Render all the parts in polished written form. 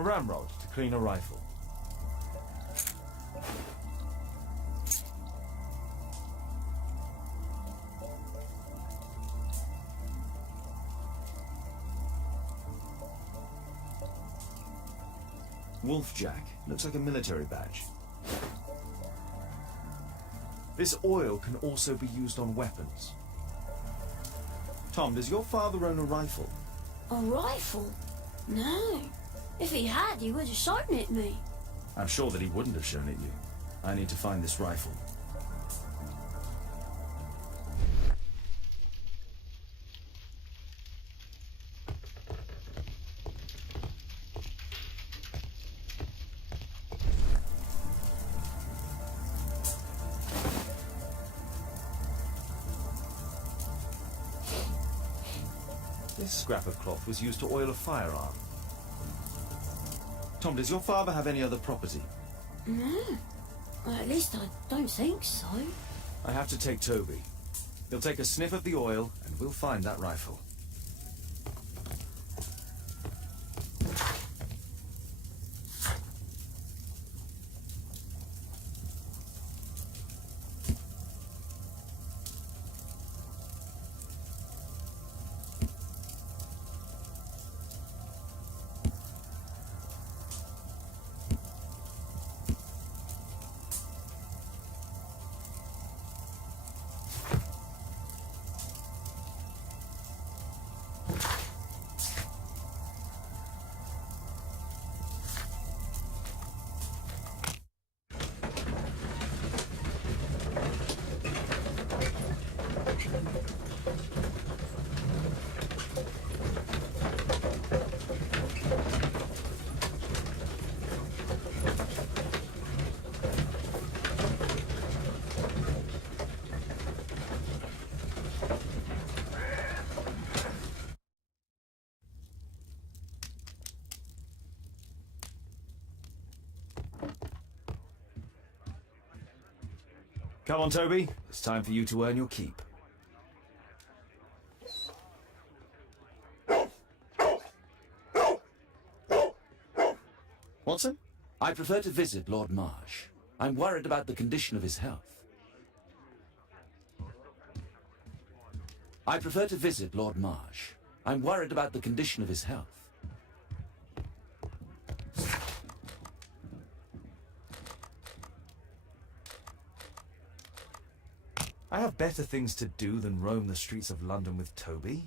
A ramrod to clean a rifle. Wolfjack. Looks like a military badge. This oil can also be used on weapons. Tom, does your father own a rifle? A rifle? No. If he had, he would have shown it me. I'm sure that he wouldn't have shown it you. I need to find this rifle. This scrap of cloth was used to oil a firearm. Tom, does your father have any other property? No. Well, at least I don't think so. I have to take Toby. He'll take a sniff of the oil, and we'll find that rifle. Come on, Toby. It's time for you to earn your keep. Watson? I prefer to visit Lord Marsh. I'm worried about the condition of his health. I prefer to visit Lord Marsh. I'm worried about the condition of his health. I have better things to do than roam the streets of London with Toby.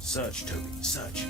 Search, Toby, search.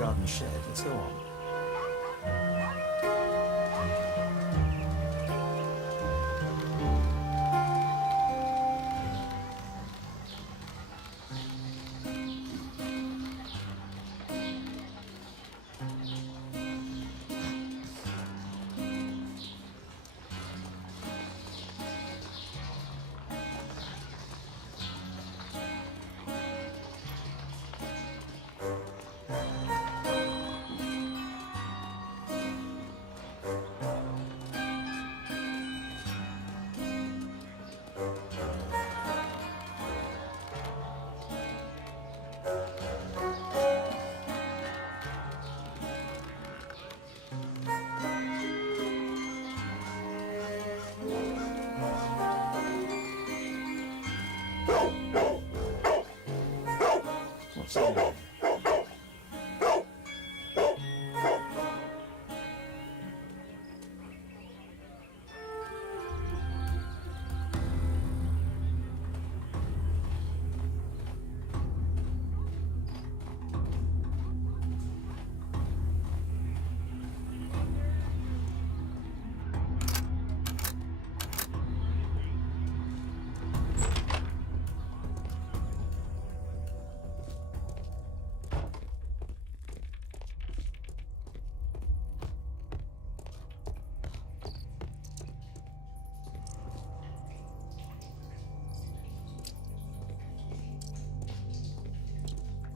garden shed. Let's go on. What's that?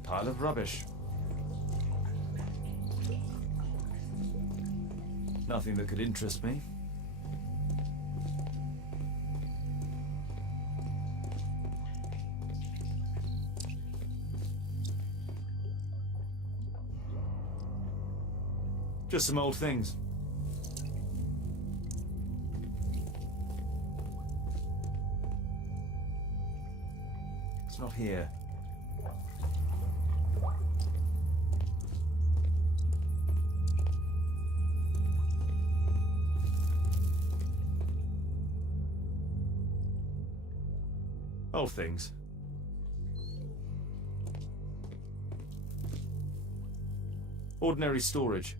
Pile of rubbish. Nothing that could interest me. Just some old things. It's not here. Old things. Ordinary storage.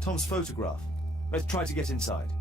Tom's photograph. Let's try to get inside.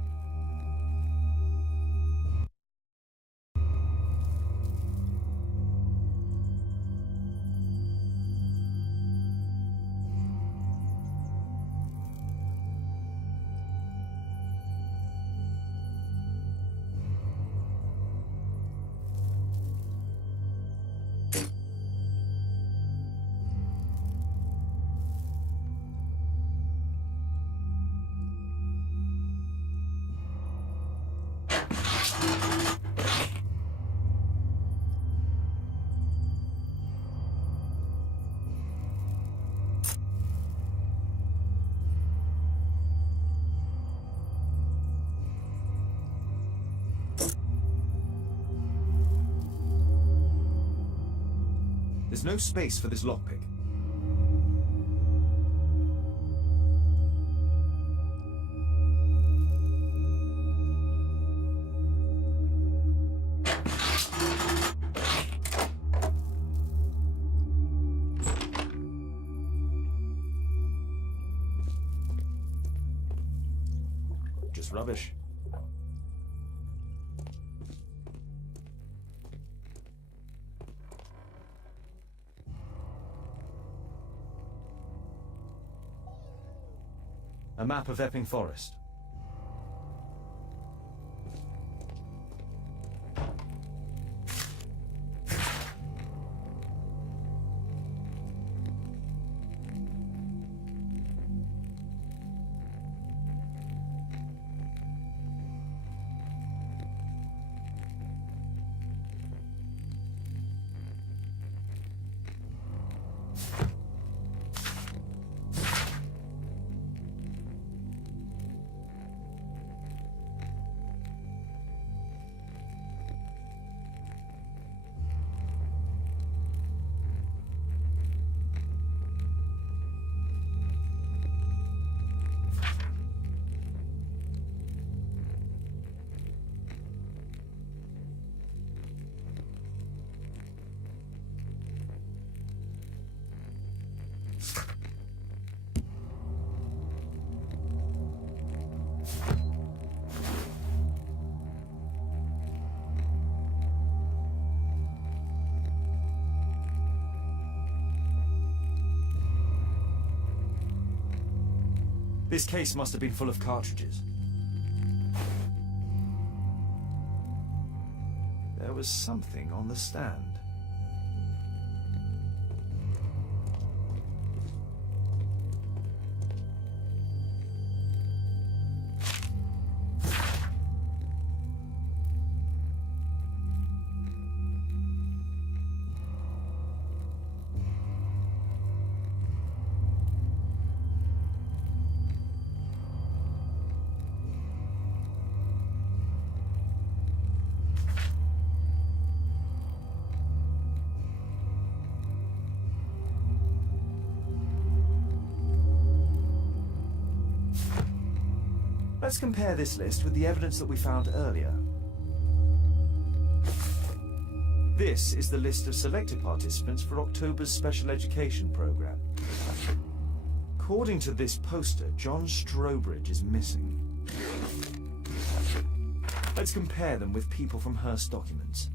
There's no space for this lockpick. Just rubbish. A map of Epping Forest. This case must have been full of cartridges. There was something on the stand. Let's compare this list with the evidence that we found earlier. This is the list of selected participants for October's special education program. According to this poster, John Strobridge is missing. Let's compare them with people from Hearst documents.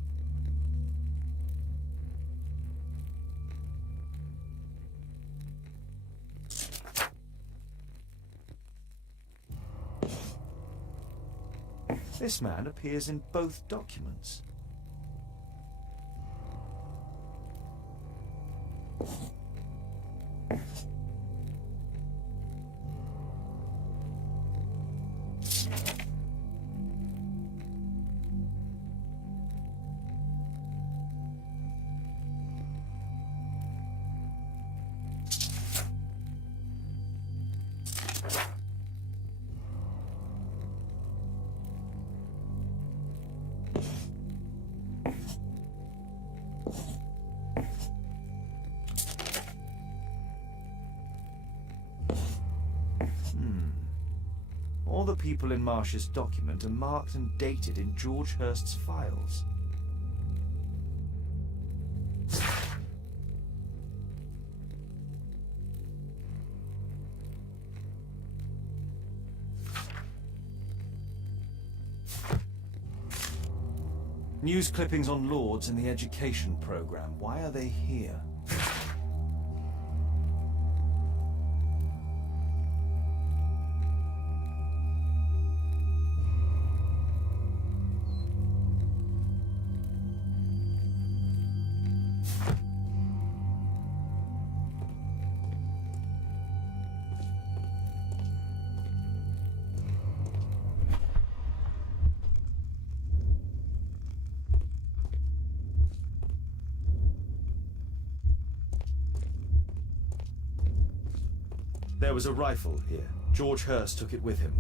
This man appears in both documents. All the people in Marsh's document are marked and dated in George Hearst's files. News clippings on Lords in the education program. Why are they here? There was a rifle here. George Hearst took it with him.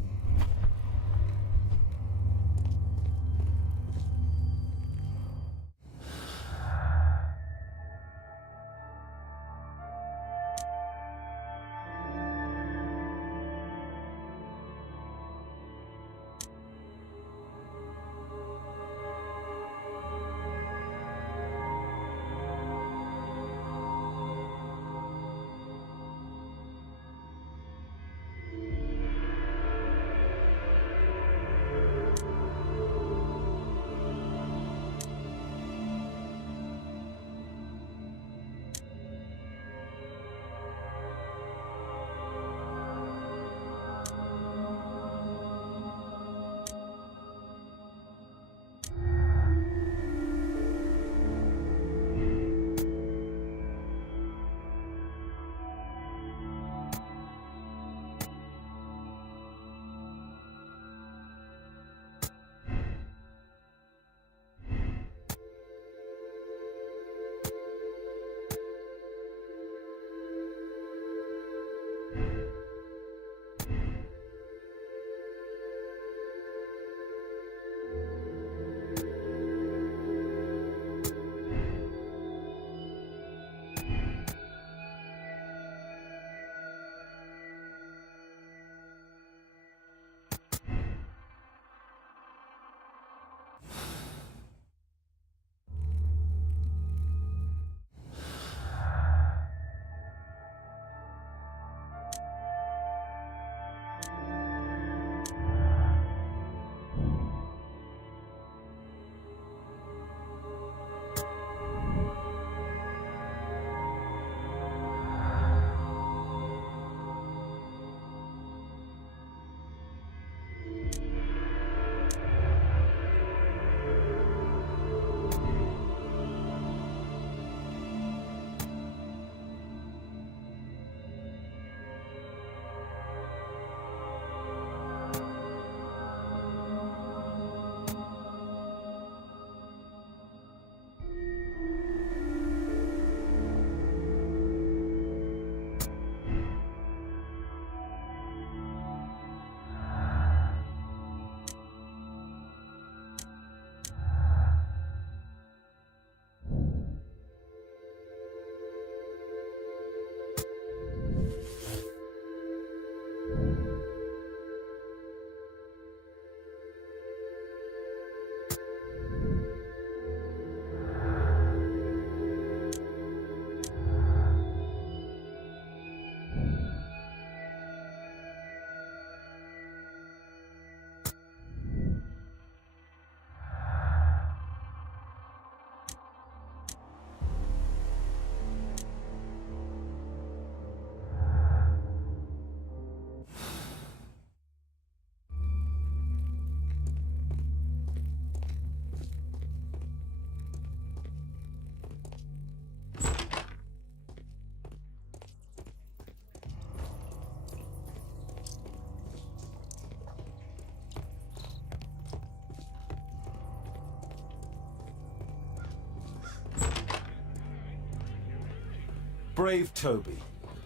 brave Toby,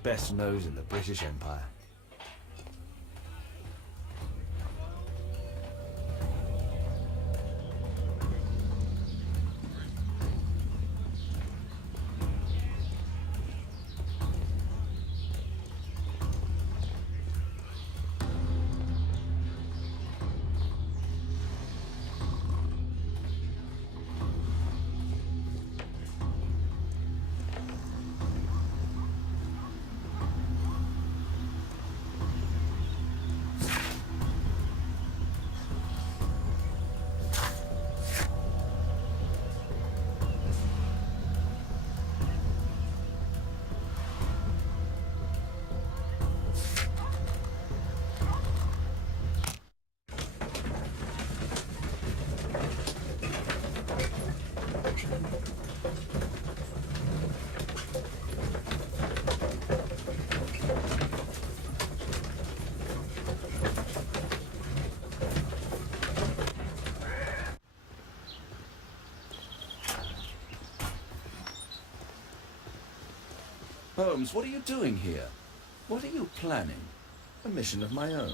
best nose in the British Empire. Holmes, what are you doing here? What are you planning? A mission of my own.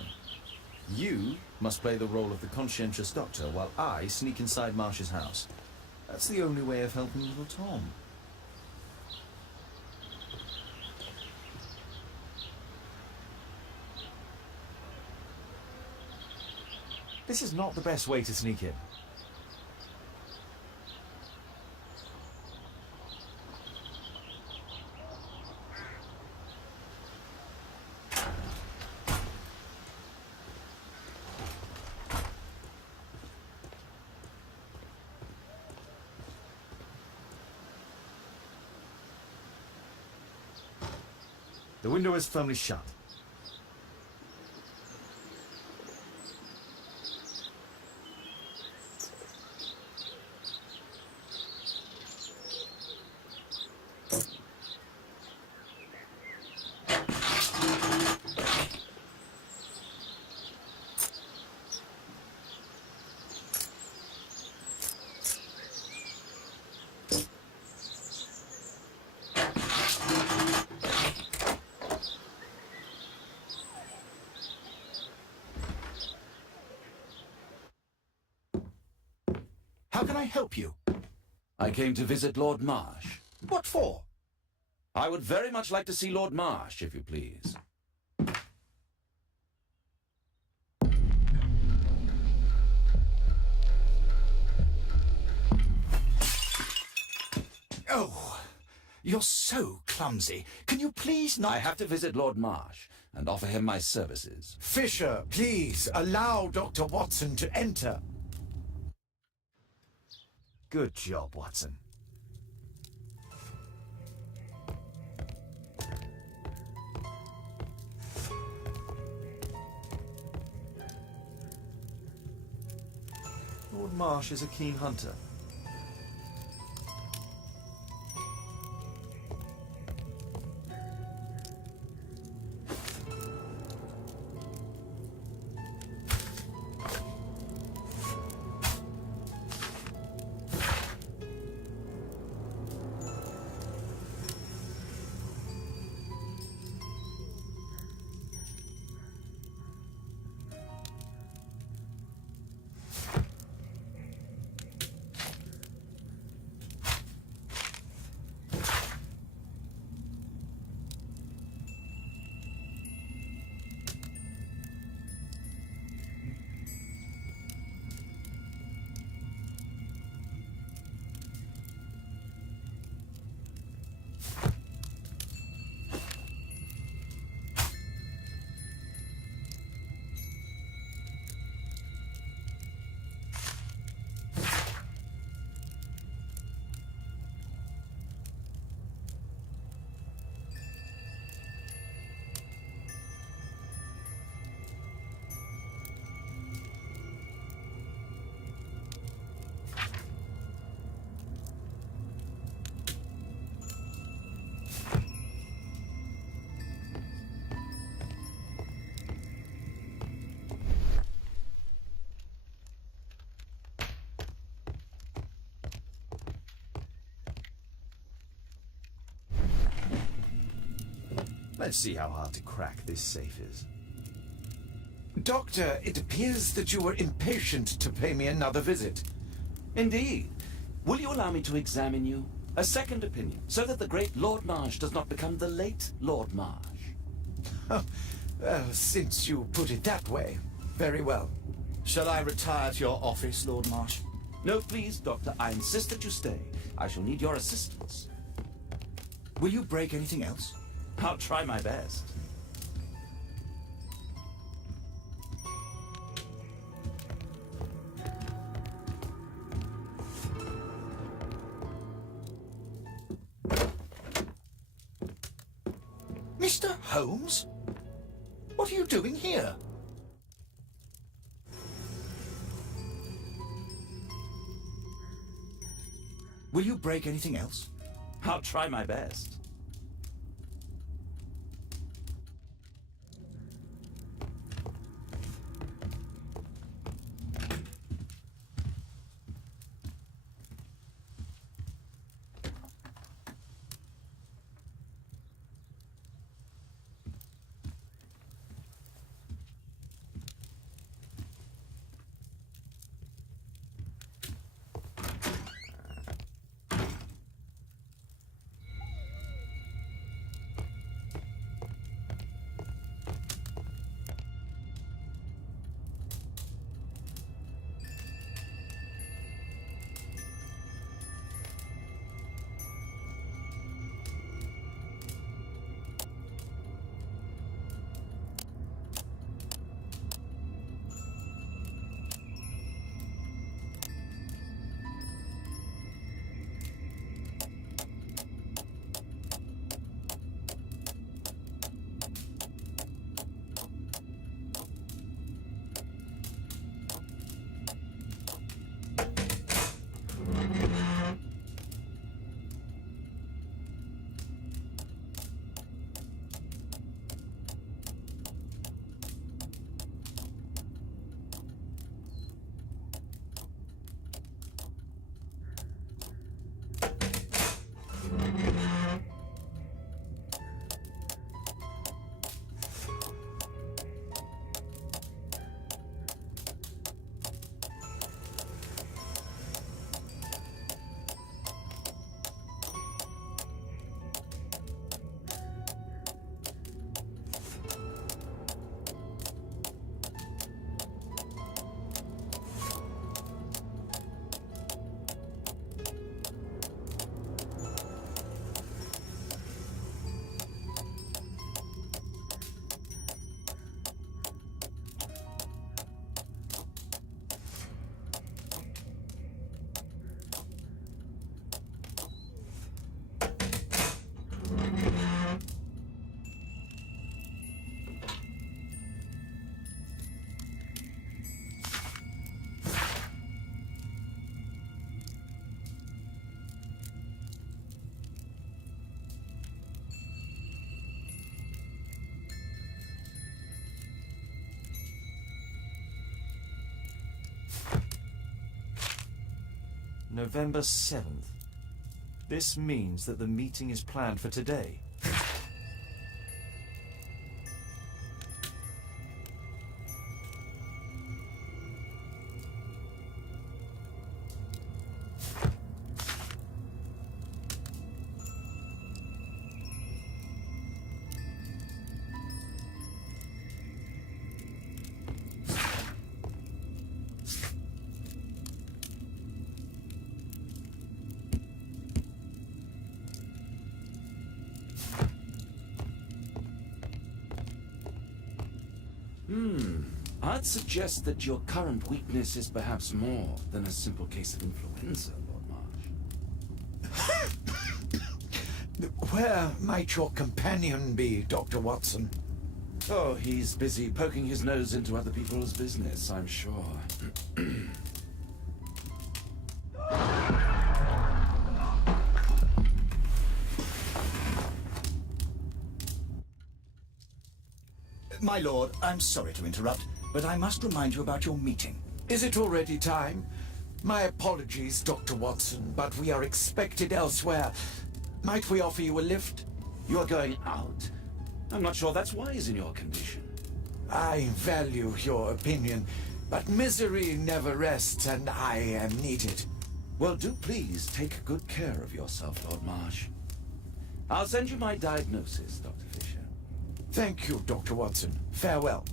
You must play the role of the conscientious doctor while I sneak inside Marsh's house. That's the only way of helping little Tom. This is not the best way to sneak in. The window is firmly shut. How can I help you? I came to visit Lord Marsh. What for? I would very much like to see Lord Marsh, if you please. Oh, you're so clumsy. Can you please not... I have to visit Lord Marsh and offer him my services. Fisher, please allow Dr. Watson to enter. Good job, Watson. Lord Marsh is a keen hunter. Let's see how hard to crack this safe is. Doctor, it appears that you were impatient to pay me another visit. Indeed. Will you allow me to examine you? A second opinion, so that the great Lord Marsh does not become the late Lord Marsh. Oh, well, since you put it that way, very well. Shall I retire to your office, Lord Marsh? No, please, Doctor. I insist that you stay. I shall need your assistance. Will you break anything else? I'll try my best. Mr. Holmes? What are you doing here? Will you break anything else? I'll try my best. November 7th. This means that the meeting is planned for today. I'd suggest that your current weakness is perhaps more than a simple case of influenza, Lord Marsh. Where might your companion be, Dr. Watson? Oh, he's busy poking his nose into other people's business, I'm sure. My lord, I'm sorry to interrupt, but I must remind you about your meeting. Is it already time? My apologies, Dr. Watson, but we are expected elsewhere. Might we offer you a lift? You're going out? I'm not sure that's wise in your condition. I value your opinion, but misery never rests, and I am needed. Well, do please take good care of yourself, Lord Marsh. I'll send you my diagnosis, Dr. Fisher. Thank you, Dr. Watson. Farewell.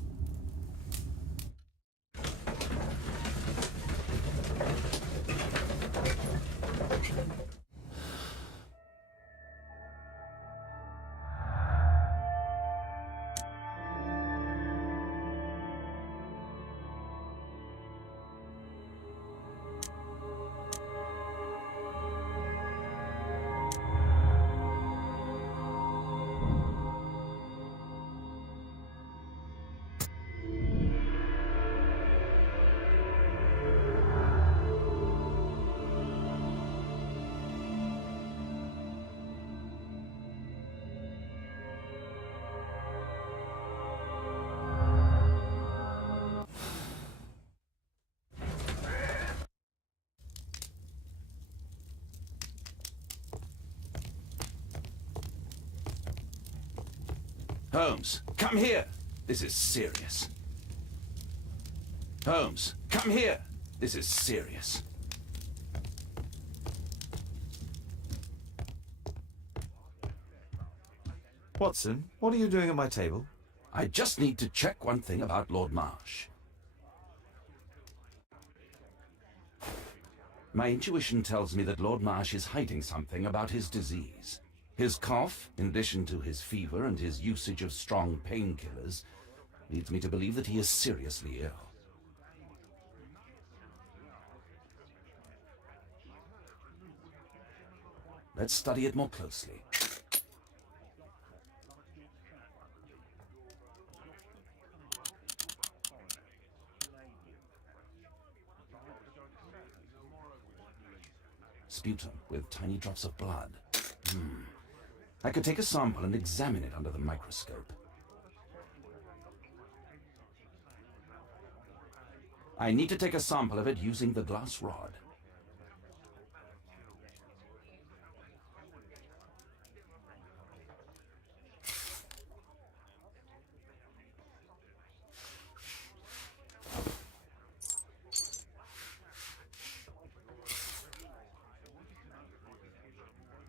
Holmes, come here. This is serious. Holmes, come here. This is serious. Watson, what are you doing at my table? I just need to check one thing about Lord Marsh. My intuition tells me that Lord Marsh is hiding something about his disease. His cough, in addition to his fever and his usage of strong painkillers, leads me to believe that he is seriously ill. Let's study it more closely. Sputum with tiny drops of blood. I could take a sample and examine it under the microscope. I need to take a sample of it using the glass rod.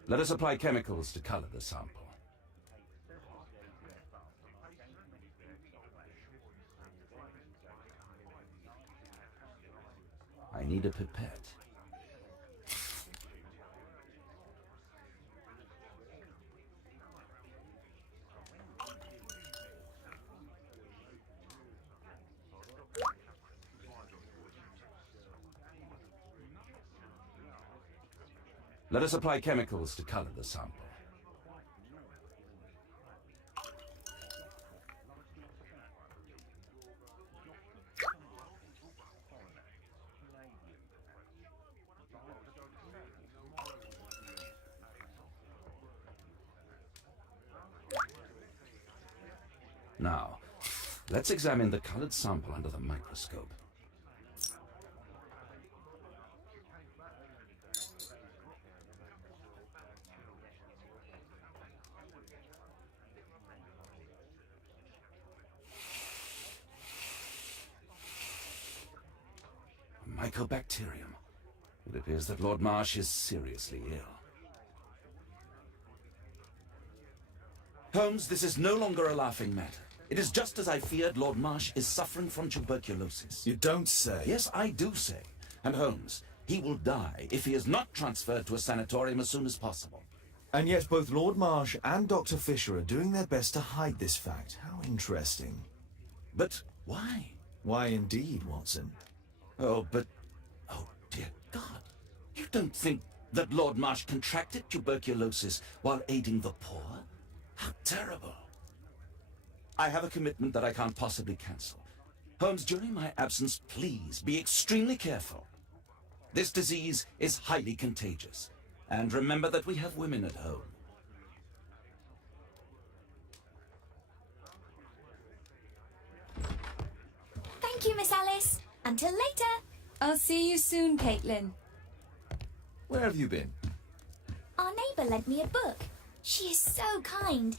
Let us apply chemicals to color the sample. I need a pipette. Let us apply chemicals to color the sample. Now, let's examine the colored sample under the microscope. Mycobacterium. It appears that Lord Marsh is seriously ill. Holmes, this is no longer a laughing matter. It is just as I feared. Lord Marsh is suffering from tuberculosis. You don't say. Yes, I do say. And Holmes, he will die if he is not transferred to a sanatorium as soon as possible. And yet both Lord Marsh and Dr. Fisher are doing their best to hide this fact. How interesting. But why? Why indeed, Watson? Oh, dear God. You don't think that Lord Marsh contracted tuberculosis while aiding the poor? How terrible. I have a commitment that I can't possibly cancel. Holmes, during my absence, please be extremely careful. This disease is highly contagious. And remember that we have women at home. Thank you, Miss Alice. Until later. I'll see you soon, Caitlin. Where have you been? Our neighbour lent me a book. She is so kind.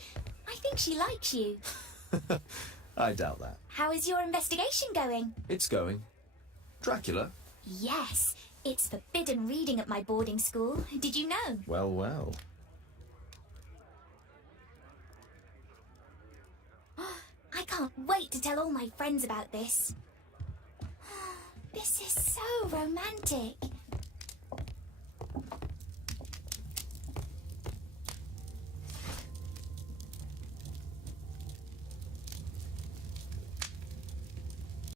I I think she likes you. I doubt that. How is your investigation going? It's going. Dracula? Yes, it's forbidden reading at my boarding school. Did you know? Well, well. I can't wait to tell all my friends about this. This is so romantic.